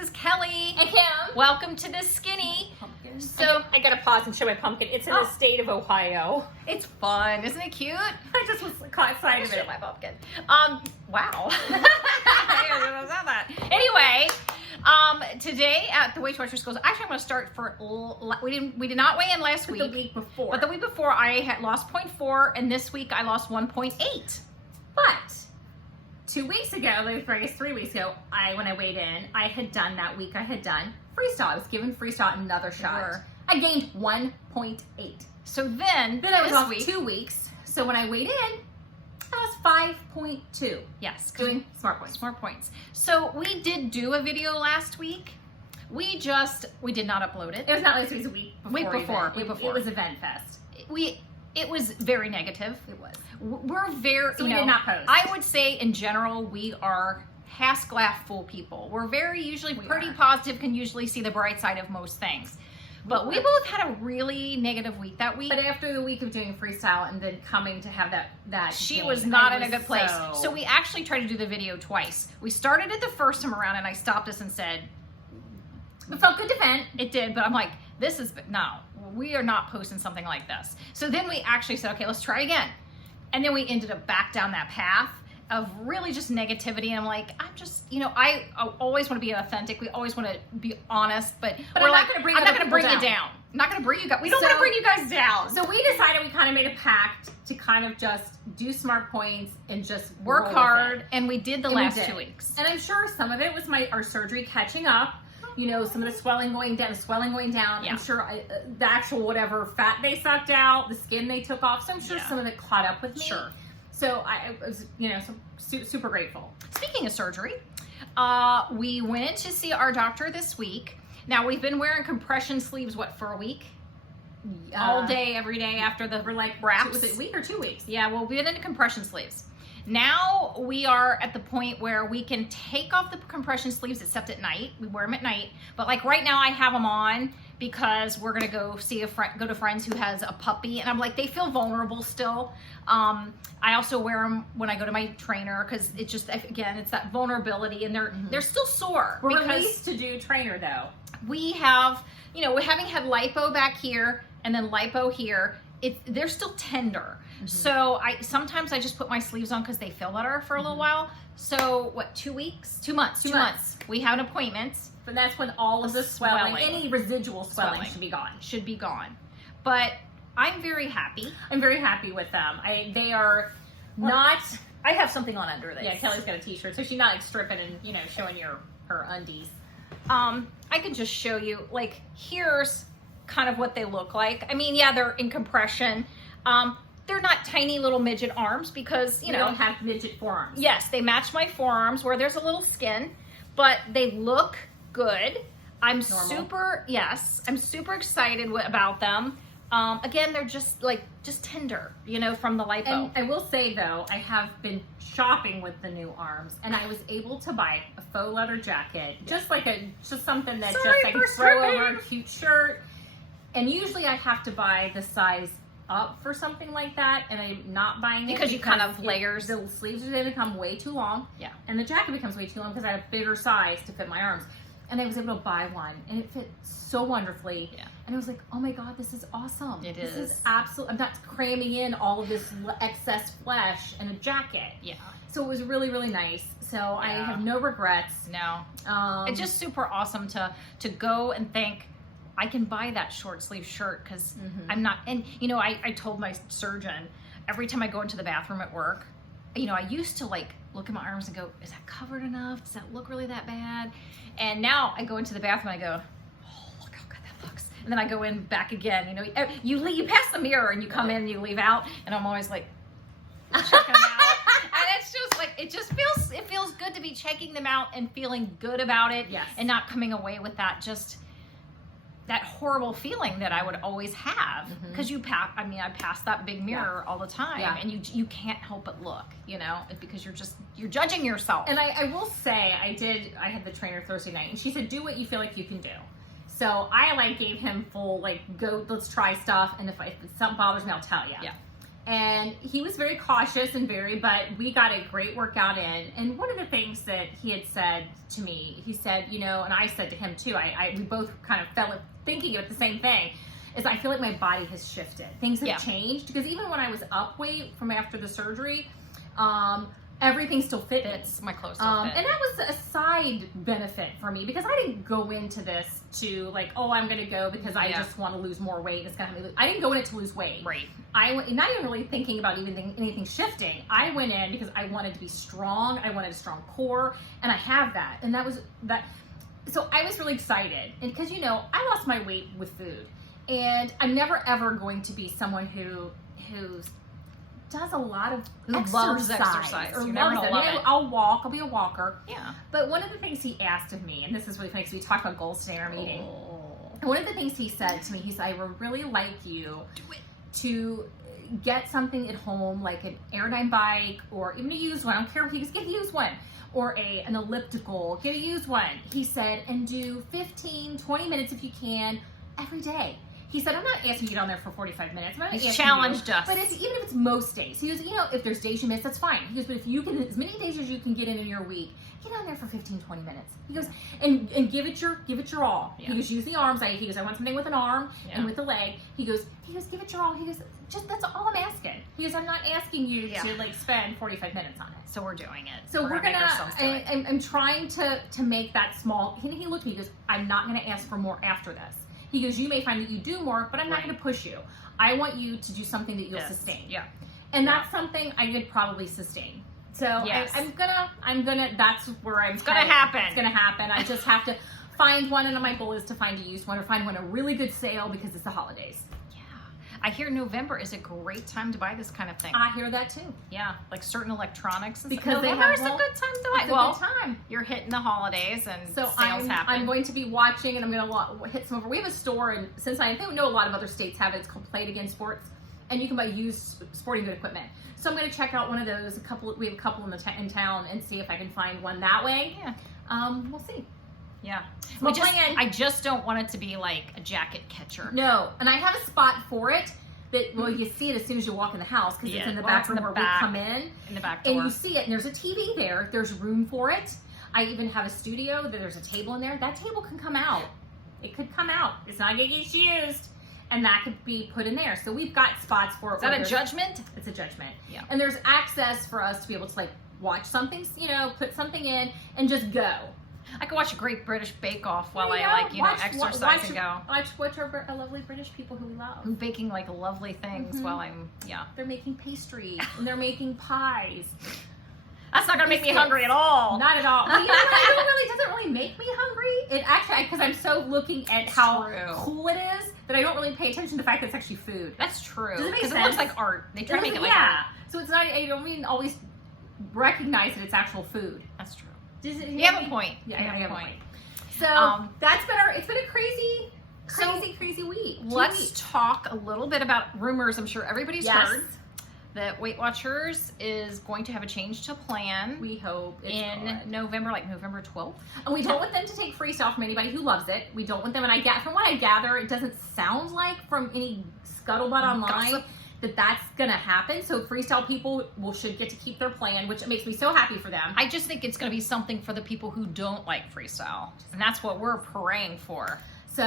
is Kelly. And Kim. Welcome to the Skinny. Pumpkin. So I gotta pause and show my pumpkin. It's in the state of Ohio. it's fun, isn't it cute? I just was caught sight of Show it. my pumpkin. Wow. Anyway, today at the Weight Watchers Schools, actually I'm going to start for, we did not weigh in last week. The week before. But the week before I had lost 0.4 and this week I lost 1.8. But 2 weeks ago, I guess 3 weeks ago, when I weighed in, I had done that week. I had done freestyle. I was given freestyle another shot. I gained 1.8. So then I was this off week, 2 weeks. So when I weighed in, I was 5.2. yes, Doing smart points. Smart points. So we did do a video last week. We did not upload it. It was not last week. It was a week before. Week before. It was Event Fest. It was very negative. It was. We're very, So we did not post. I would say in general, we are half glass full people. We're very usually pretty are. positive, can usually see the bright side of most things. But we both had a really negative week that week. But after the week of doing freestyle and then coming to have that She game, was not I in a good place. so- So we actually tried to do the video twice. We started it the first time around and I stopped us and said, It felt good to vent. it did, but I'm like, no, we are not posting something like this. So then we actually said, okay, let's try again. And then we ended up back down that path of really just negativity. And I'm like, I always want to be authentic. We always want to be honest, but But we're I'm like, not gonna bring I'm not other going to bring people you down. down. I'm not going to bring you guys. We don't want to bring you guys down. So we decided, we kind of made a pact to kind of just do smart points and just work roll with hard. it. And we did the And we last did. 2 weeks. And I'm sure some of it was our surgery catching up. You know, some of the swelling going down. Yeah. I'm sure the actual whatever fat they sucked out, the skin they took off. So I'm sure Yeah. some of it caught up with me. Sure. So I was, super grateful. Speaking of surgery, we went to see our doctor this week. Now we've been wearing compression sleeves, for a week? All day, every day after the wraps. Was it a week or 2 weeks? Yeah, well, we've been in compression sleeves. Now we are at the point where we can take off the compression sleeves except at night. We wear them at night. But like right now I have them on because we're going to go see go to friends who has a puppy. And I'm like, they feel vulnerable still. I also wear them when I go to my trainer because it's just, again, it's that vulnerability and they're still sore. We're released to do trainer though. We have, we're having had lipo back here and then lipo here. They're still tender. So sometimes I just put my sleeves on because they feel better for a little while. So 2 weeks? 2 months. 2 months. We have an appointment. But that's when all of the swelling, Swelling. any residual swelling should be gone. Should be gone. But I'm very happy. I'm very happy with them. They are not. I have something on under this. Yeah, Kelly's got a t-shirt, so she's not like stripping and showing her undies. I could just show you, here's kind of what they look like. I mean, yeah, they're in compression. They're not tiny little midget arms because, You don't have midget forearms. Yes, they match my forearms where there's a little skin, but they look good. I'm super excited about them. Again, they're just tender, from the lipo. And I will say though, I have been shopping with the new arms, and I was able to buy a faux leather jacket, just something that I can throw over a cute shirt. And usually I have to buy the size up for something like that, and I'm not buying it because you kind of layers. The sleeves are going to become way too long, Yeah. and the jacket becomes way too long because I have a bigger size to fit my arms. And I was able to buy one, and it fit so wonderfully. Yeah. And I was like, oh my God, this is awesome. This is absolutely, I'm not cramming in all of this excess flesh in a jacket. Yeah. So it was really, really nice. So I have no regrets. No. It's just super awesome to go and think, I can buy that short sleeve shirt because I'm not, and I told my surgeon every time I go into the bathroom at work, I used to look at my arms and go, is that covered enough? Does that look really that bad? And now I go into the bathroom and I go, oh, look how good that looks. And then I go in back again, you pass the mirror and you come in and you leave out, and I'm always like, checking them out. And it's just it feels good to be checking them out and feeling good about it. Yes. And not coming away with that that horrible feeling that I would always have because I pass that big mirror all the time, and you can't help but look, because you're judging yourself. And I will say, I had the trainer Thursday night, and she said, do what you feel like you can do. So I gave him full, go, let's try stuff, and if something bothers me, I'll tell you. Yeah. And he was very cautious but we got a great workout in. And one of the things that he had said to me, he said, and I said to him too, we both kind of fell thinking of the same thing, is I feel like my body has shifted. Things have changed, because even when I was up weight from after the surgery, everything still fits. My clothes still fit. And that was a side benefit for me, because I didn't go into this to like, oh, I'm going to go because I just want to lose more weight. It's gonna I didn't go in it to lose weight. Right. I went, not even really thinking about anything shifting. I went in because I wanted to be strong. I wanted a strong core, and I have that. And that was that. So I was really excited, and because I lost my weight with food, and I'm never ever going to be someone who does a lot of loves exercise. Or You're loves never it. gonna love it. I'll walk. I'll be a walker. Yeah. But one of the things he asked of me, and this is really funny because we talked about goals today in our meeting. And one of the things he said to me, he said, I would really like you to get something at home, like an Airdyne bike, or even a used one. I don't care if you just get a used one, or an elliptical, get a used one. He said, and do 15, 20 minutes if you can every day. He said, I'm not asking you to get on there for 45 minutes. I'm not He's asking challenged you, us. But even if it's most days. He goes, if there's days you miss, that's fine. He goes, but if you can, as many days as you can get in your week, get on there for 15, 20 minutes. He goes, and give it your all. Yeah. He goes, use the arms. He goes, I want something with an arm and with a leg. He goes, give it your all. He goes, that's all I'm asking. He goes, I'm not asking you to like spend 45 minutes on it. So we're doing it. So we're gonna make I'm trying to make that small. He looked at me, he goes, I'm not gonna ask for more after this. He goes, you may find that you do more, but I'm not going to push you. I want you to do something that you'll sustain. Yeah. And that's something I could probably sustain. So I'm gonna, that's where I'm It's going to happen. It's going to happen. I just have to find one, and my goal is to find a used one, or find one at a really good sale, because it's the holidays. I hear November is a great time to buy this kind of thing. I hear that too. Yeah, like certain electronics and because stuff. November is a good time to buy. It's a good time. You're hitting the holidays and so sales happen. I'm going to be watching, and I'm going to hit some over. We have a store, and since I think we know a lot of other states have it, it's called Play It Again Sports, and you can buy used sporting good equipment. So I'm going to check out one of those. We have a couple in town, and see if I can find one that way. Yeah. We'll see. Yeah. I just don't want it to be like a jacket catcher. No, and I have a spot for it. That, well, you see it as soon as you walk in the house, because it's in the back room where we come in. In the back door. And you see it, and there's a TV there. There's room for it. I even have a studio. There's a table in there. That table can come out. It could come out. It's not going to get used. And that could be put in there. So we've got spots for it. Is that a judgment? It's a judgment. Yeah. And there's access for us to be able to, like, watch something, put something in, and just go. I could watch a Great British Bake Off while I exercise and go. Watch our lovely British people who we love. I'm baking like lovely things while I'm, They're making pastries and they're making pies. That's not gonna make me hungry at all. Not at all. Well, it doesn't really make me hungry. It actually, because I'm so looking at how cool it is that I don't really pay attention to the fact that it's actually food. That's true. Does it make sense? It looks like art. They try to make it like art. So it's not. I don't even always recognize that it's actual food. That's true. You have a point. Yeah, I have a point. So that's been it's been a crazy week. Let's talk a little bit about rumors. I'm sure everybody's heard that Weight Watchers is going to have a change to plan. We hope in November, like November 12th. And we don't want them to take freestyle from anybody who loves it. We don't want them, and from what I gather, it doesn't sound like from any scuttlebutt online that's gonna happen. So freestyle people should get to keep their plan, which makes me so happy for them. I just think it's gonna be something for the people who don't like freestyle, and that's what we're praying for. So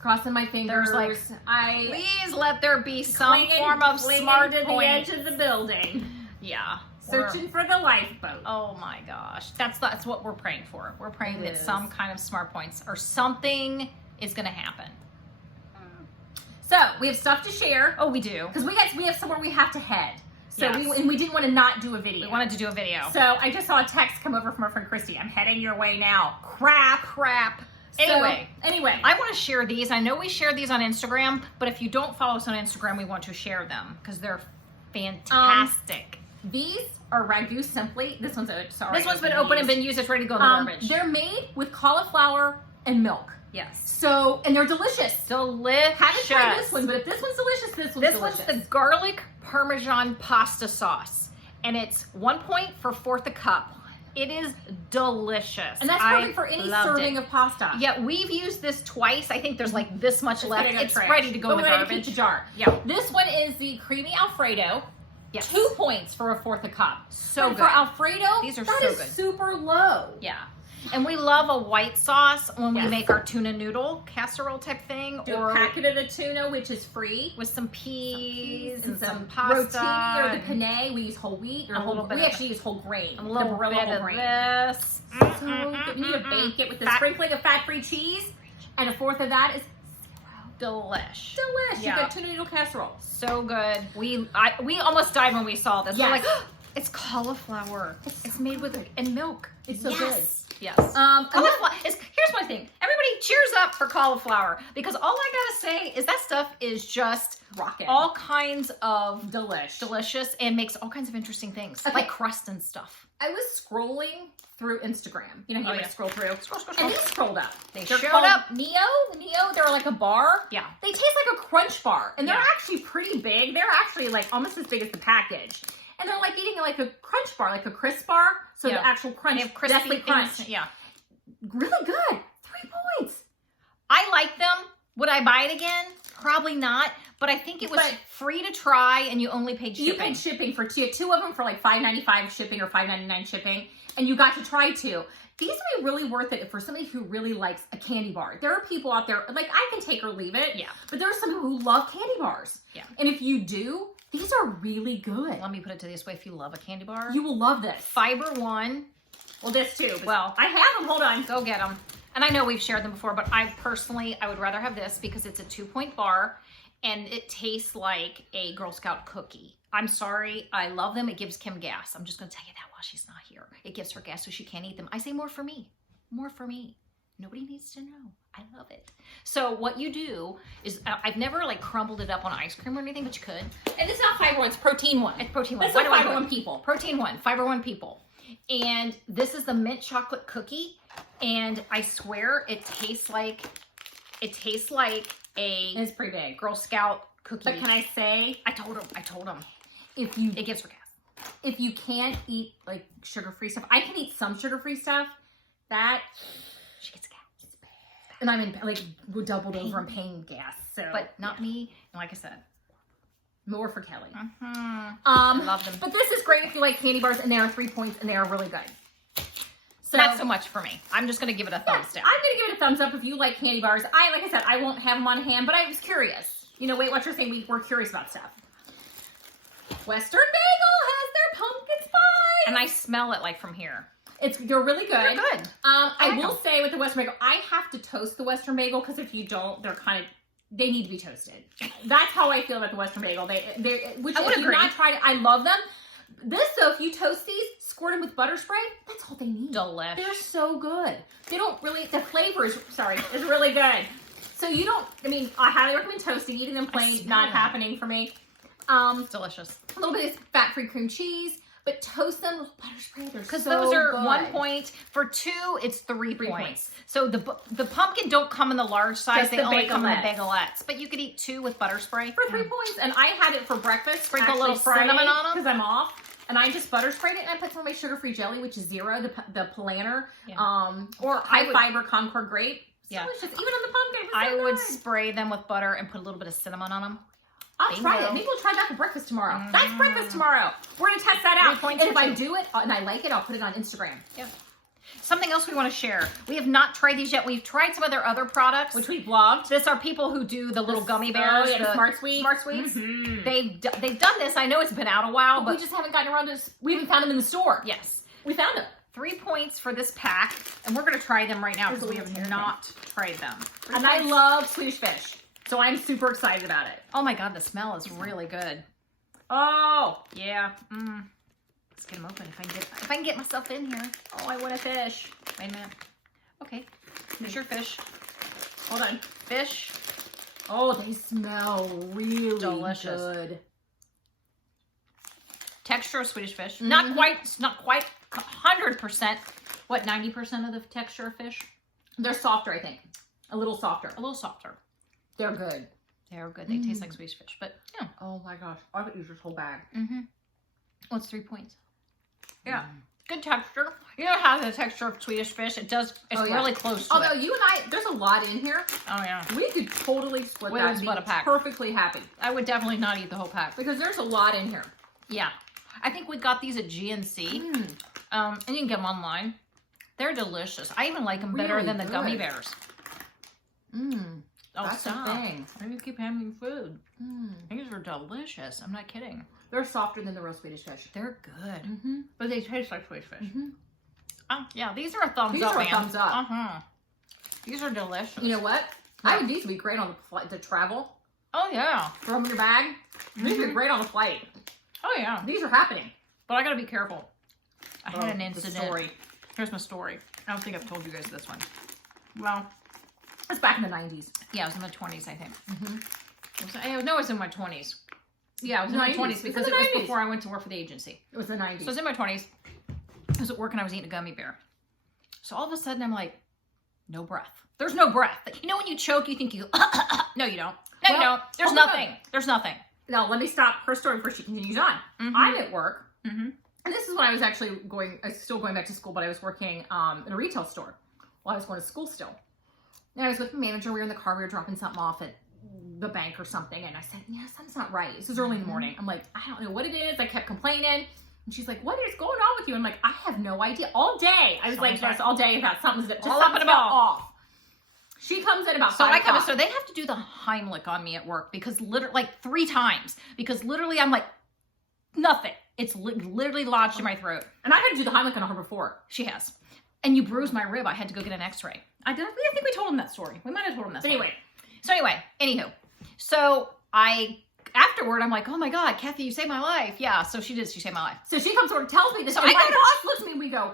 crossing my fingers, please let there be some form of smart to the edge of the building. Yeah, searching for the lifeboat. Oh my gosh, that's what we're praying for. We're praying that some kind of smart points or something is gonna happen. So we have stuff to share. Oh, we do. Because we have somewhere we have to head. So we didn't want to not do a video. We wanted to do a video. So I just saw a text come over from our friend Christy. I'm heading your way now. Crap. Anyway, I want to share these. I know we share these on Instagram, but if you don't follow us on Instagram, we want to share them because they're fantastic. These are Ragu Simply. This one's been open and been used. It's ready to go in the garbage. They're made with cauliflower and milk. Yes. So, and they're delicious. Delicious. Haven't tried this one, but if this one's delicious, this one's delicious. This one's the garlic parmesan pasta sauce. And it's 1 point for fourth a cup. It is delicious. And that's perfect for any serving of pasta. Yeah, we've used this twice. I think there's like this much left. It's ready to go in the garbage. garbage. The jar. Yeah. This one is the creamy Alfredo. Yes. 2 points for a fourth a cup. So good. For Alfredo, these are that so is good. super low. Yeah. And we love a white sauce when we make our tuna noodle casserole type thing. Do a packet of the tuna, which is free. With some peas and some pasta. rotini or the penne. We use whole wheat. Or we actually use whole grain. A little bit of this. So good. You need to bake it with a sprinkling of fat-free cheese. And a fourth of that is delish. Delish. You got tuna noodle casserole. So good. We almost died when we saw this. Yes. We're like, oh, it's cauliflower. It's made with milk. It's so good. Yes. Cauliflower. Here's my thing. Everybody cheers up for cauliflower because all I gotta say is that stuff is just rocking. All kinds of delicious and makes all kinds of interesting things like crust and stuff. I was scrolling through Instagram. You know how you scroll through. Scroll. And these scrolled up. They're showed up. Neo, they're like a bar. Yeah. They taste like a crunch bar. And they're actually pretty big. They're actually like almost as big as the package. And they're like eating like a crunch bar, like a crisp bar. So the actual crunch, definitely crunch. Yeah. Really good. 3 points. I like them. Would I buy it again? Probably not. But I think it was free to try, and you only paid shipping. You paid shipping for two of them for like $5.95 shipping or $5.99 shipping, and you got to try 2. These would be really worth it for somebody who really likes a candy bar. There are people out there, like I can take or leave it. Yeah. But there are some who love candy bars. Yeah. And if you do, these are really good. Let me put it to this way: if you love a candy bar, you will love this. Fiber One. Well, this too. Well, I have them. Hold on. Go get them. And I know we've shared them before, but I would rather have this because it's a 2-point bar and it tastes like a Girl Scout cookie. I'm sorry. I love them. It gives Kim gas. I'm just going to tell you that while she's not here. It gives her gas so she can't eat them. I say more for me. More for me. Nobody needs to know. I love it. So what you do is, I've never like crumbled it up on ice cream or anything, but you could. And it's not Fiber One, it's Protein One. It's Protein One. That's what Fiber One people. Protein One, Fiber One people. And this is the mint chocolate cookie. And I swear it tastes like it's pretty big Girl Scout cookie. But can I say, I told him. It gives her gas. If you can't eat like sugar-free stuff, I can eat some sugar-free stuff. She gets gas. It's bad. And I'm in like doubled over in pain gas. So, but not me. And like I said, more for Kelly. I love them. But this is great if you like candy bars, and they are 3 points, and they are really good. So, not so much for me. I'm just going to give it a thumbs down. I'm going to give it a thumbs up if you like candy bars. Like I said, I won't have them on hand, but I was curious. You know, Weight Watchers saying we're curious about stuff. Western Bagel has their pumpkin spice. And I smell it like from here. They're really good. They're good. I will say with the Western Bagel, I have to toast the Western Bagel because if you don't, they need to be toasted. That's how I feel about the Western Bagel. Which I would if you've not tried it, I love them. This though, if you toast these, squirt them with butter spray, that's all they need. Delish. They're so good. They don't really, the flavor is really good. So I highly recommend toasting. Eating them plain, not happening for me. It's delicious. A little bit of fat-free cream cheese, but toast them with butter spray. They're because so those are good. 1 point. For 2, it's 3 points. So the pumpkin don't come in the large size. Just they the only come in the bagelettes. bagelettes. But you could eat 2 with butter spray For 3 points. And I had it for breakfast. Sprinkle a little cinnamon on them. Because I'm off. And I just butter sprayed it, and I put some of my sugar-free jelly, which is 0, the Planner, or high-fiber Concord grape. Yeah. Delicious. Even on the pumpkin. I would spray them with butter and put a little bit of cinnamon on them. I'll try it. Maybe we'll try that for breakfast tomorrow. That's breakfast tomorrow. We're going to test that out. And if I do it and I like it, I'll put it on Instagram. Yeah. Something else we want to share. We have not tried these yet. We've tried some of their other products. Which we've loved. This are people who do the little gummy bears. The Smart Sweets. Smart Sweets. Mm-hmm. They've done this. I know it's been out a while, but we just haven't gotten around to this. We haven't found them in the store. Yes. We found them. 3 points for this pack. And we're going to try them right now because we have not tried them. And I love Swedish fish. So I'm super excited about it. Oh my God, the smell is really good. Oh. Yeah. Let's get them open if I can get myself in here. Oh, I want a fish. Wait a minute. Okay. Here's your fish. Hold on. Fish. Oh, they smell really delicious. Good. Texture of Swedish fish. Mm-hmm. Not quite 100%. What, 90% of the texture of fish? They're softer, I think. A little softer. A little softer. They're good. They're good. They taste like Swedish fish, but yeah. Oh my gosh. I could use this whole bag. Well, it's 3 points. Yeah. Good texture. You know how the texture of Swedish fish? It does. It's really close to Although it. you and I, there's a lot in here. Oh yeah. We could totally split We that would and split be a pack. perfectly happy. I would definitely not eat the whole pack. Because there's a lot in here. Yeah. I think we got these at GNC. And you can get them online. They're delicious. I even like them better Really than the gummy good. bears. Oh, That's stop. the thing. Why do you keep having food? These are delicious. I'm not kidding. They're softer than the real Swedish fish. They're good. But they taste like Swedish fish. Oh, yeah. These are a These thumbs up, are a man. thumbs up. These are delicious. You know what? I think these would be great on the flight to travel. Oh, yeah. Throw them in your bag. These would be great on the flight. Oh, yeah. These are happening. But I got to be careful. I had an the incident. story. Here's my story. I don't think I've told you guys this one. Well, It's back in the 90s. yeah, I was in my 20s, I think. No, I was in my 20s. Yeah, I was in my 90s. 20s It's because in it the was 90s. before I went to work for the agency. It was the 90s. So I was in my 20s. I was at work and I was eating a gummy bear. So all of a sudden I'm like, no breath. There's no breath. You know when you choke, you think you, no, you don't. No, you don't. There's nothing. There's nothing. Now, let me stop her story before she continues on. I'm at work. And this is when I was actually still going back to school, but I was working in a retail store while I was going to school still. And I was with the manager. We were in the car. We were dropping something off at the bank or something. And I said, yeah, something's not right. This was early in the morning. I'm like, I don't know what it is. I kept complaining. And she's like, what is going on with you? I'm like, I have no idea. All day. I was like, just all day about something's just all up and about off. She comes in about 5 o'clock. So they have to do the Heimlich on me at work because literally, like 3 times, because literally I'm like, nothing. It's literally lodged in my throat. And I had to do the Heimlich on her before. She has. And you bruised my rib. I had to go get an x-ray. I think we told him that story. We might have told him that story. Anyway. So afterward, I'm like, oh my God, Kathy, you saved my life. Yeah, so she did. She saved my life. So she comes over and tells me this. So And I my go to- boss looks at me and we go,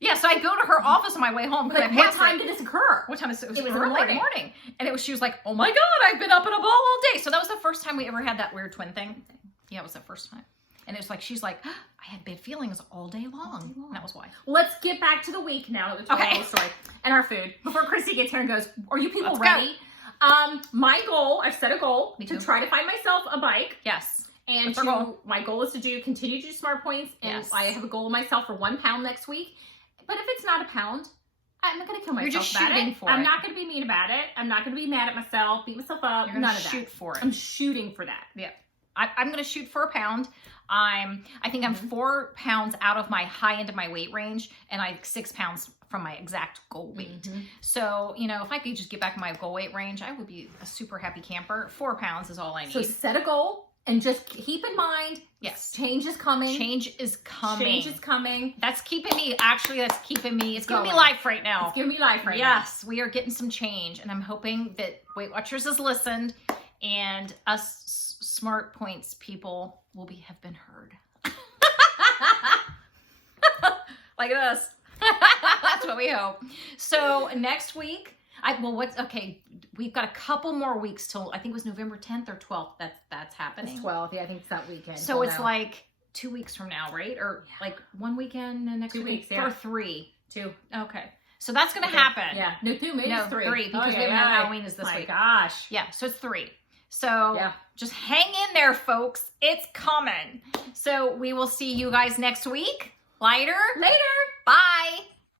Yeah, so I go to her office on my way home. like, what time did this occur? What time is it? It was in the morning. And she was like, oh my God, I've been up in a ball all day. So that was the first time we ever had that weird twin thing. Yeah, it was the first time. And it's like, she's like, I had bad feelings all day long. And that was why. Let's get back to the week now that we've told the whole story. And our food. Before Christy gets here and goes, are you people ready? My goal, I've set a goal to try to find myself a bike. Yes. And my goal is to continue to do Smart Points. And I have a goal of myself for 1 pound next week. But if it's not a pound, I'm not going to kill myself. You're just about shooting it. for I'm it. not going to be mean about it. I'm not going to be mad at myself, beat myself up. You're None gonna of that. shoot for it. I'm shooting for that. Yeah. I'm going to shoot for a pound. I think I'm 4 pounds out of my high end of my weight range, and I'm 6 pounds from my exact goal weight. So, you know, if I could just get back in my goal weight range, I would be a super happy camper. 4 pounds is all I need. So set a goal and just keep in mind, yes, change is coming. Change is coming. Change is coming. It's giving me life right now. It's giving me life right now. Yes, we are getting some change, and I'm hoping that Weight Watchers has listened, and us Smart Points people have been heard. Like this. That's what we hope. So next week, we've got a couple more weeks till, I think it was November 10th or 12th that's happening. It's 12, yeah, I think it's that weekend. So it's like 2 weeks from now, right? Or like 1 weekend and next 2 week? weeks, yeah. Or 3. 2. Okay. So that's going to happen. Yeah. No, 2, maybe 3. Because Halloween is this week. Gosh. Yeah, so it's 3. So just hang in there, folks. It's coming. So we will see you guys next week. Later. Later. Bye.